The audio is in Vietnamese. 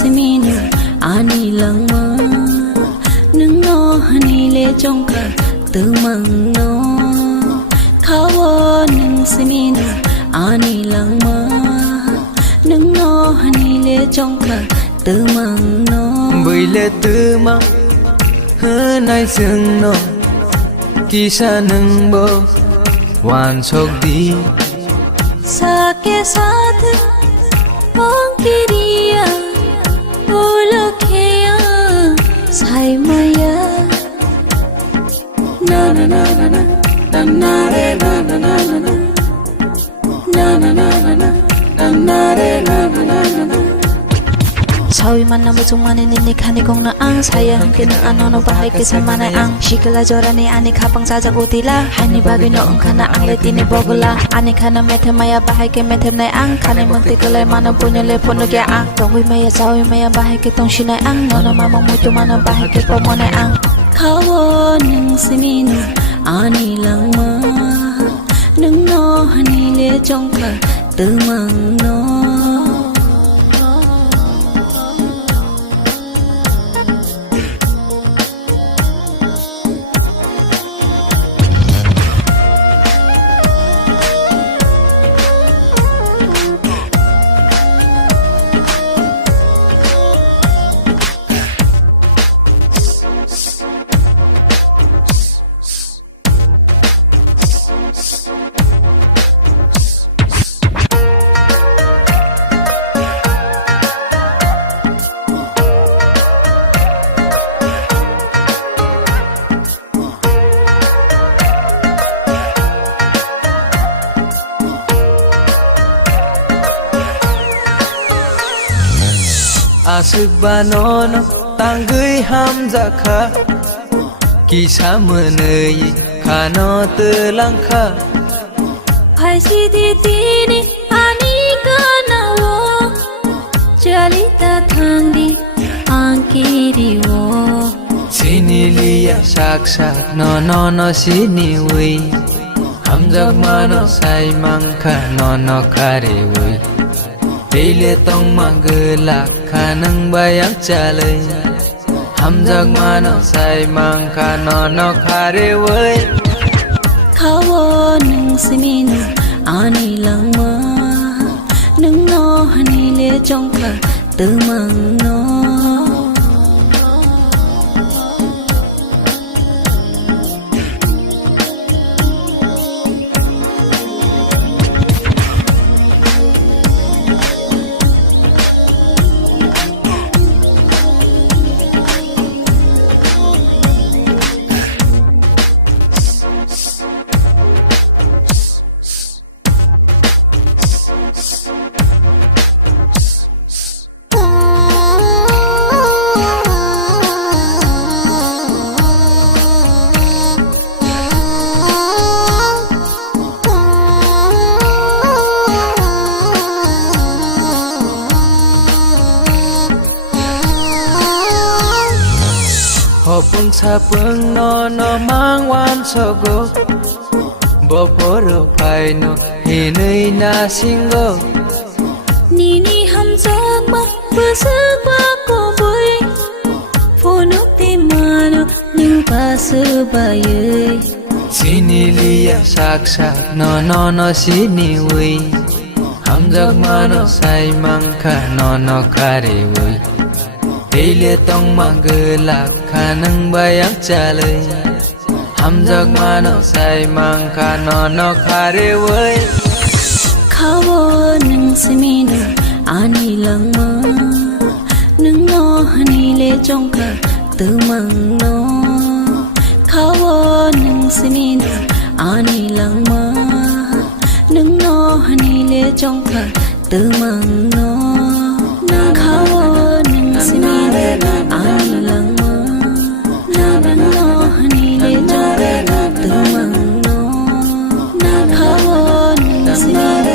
seminu ani langma nung no hani le jongka tumang no kawo nung seminu ani langma nung no hani le jongka tumang no bởi lẽ tư mang hơn ai dừng no kisah nung bo wan sok di sake sath ong kiriya ulokheya sai maya na na na na na na na re na na na na na na na na na na na re na na na na Sawi man na mutung manin ini kani kong na ang saya hangkin ng ano no bahay kisa manay ang shikala jora ni ani kapang sajak utila hani babi no ang kana ang leti ni bogula ani kana methe maya bahay ke methe nay ang kani magti kalay mana punyo le puno kya ang tongwi maya sawi maya bahay ke tong shinay ang nono mamang mutu mana bahay ke pomonay ang kawo nung siminu ani lang ma nung no hani le jongka tumang no asuk banono tanggui hamza kha kisah menei kano telangkha phai si di tini ani kana wo jalita thandi ankiri wo sini liya saksak no no no sini wi hamjak mano sai mangkha no no khare wi Dile tong magela kanang bayang chalay hamjak mano sai mangkha no no khare wai kawo nung siminu ani langma nung no hani le jongka tumang no Hopung sapung no no mang wan sogo Boporo pai no hinui na singo Nini hamjak ma busuk ba ko boy Phonuk ti mano ning pasu baye Sini liya saksak no no no sini wi hamjak mano sai mangkha no no khare wi Dile tong magela kanang bayang chalay hamjak mano sai mangkha no no khare wai kawo nung siminu ani langma nung no hani le jongka tumang no kawo nung siminu ani langma nung no hani le jongka tumang no kawo nung siminu ani langma nung no hani le jongka tumang no kawo nung siminu